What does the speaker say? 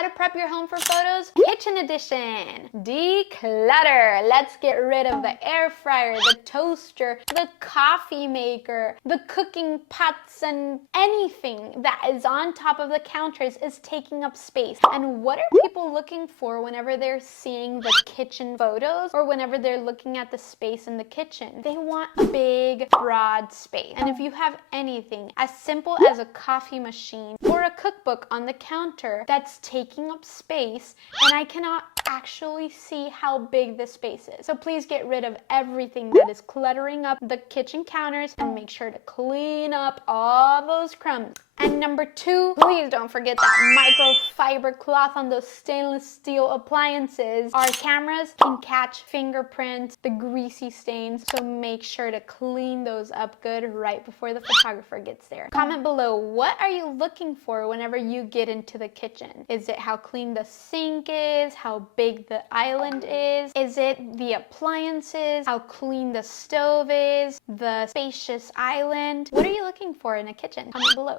How to prep your home for photos? Kitchen edition. Declutter. Let's get rid of the air fryer, the toaster, the coffee maker, the cooking pots, and anything that is on top of the counters is taking up space. And what are people looking for whenever they're seeing the kitchen photos or whenever they're looking at the space in the kitchen? They want a big, broad space. And if you have anything as simple as a coffee machine or a cookbook on the counter that's taking up space, and I cannot actually see how big the space is. So please get rid of everything that is cluttering up the kitchen counters and make sure to clean up all those crumbs. And number 2, please don't forget that microfiber cloth on those stainless steel appliances. Our cameras can catch fingerprints, the greasy stains, so make sure to clean those up good right before the photographer gets there. Comment below, what are you looking for whenever you get into the kitchen? Is it how clean the sink is? How big the island is? Is it the appliances? How clean the stove is? The spacious island? What are you looking for in a kitchen? Comment below.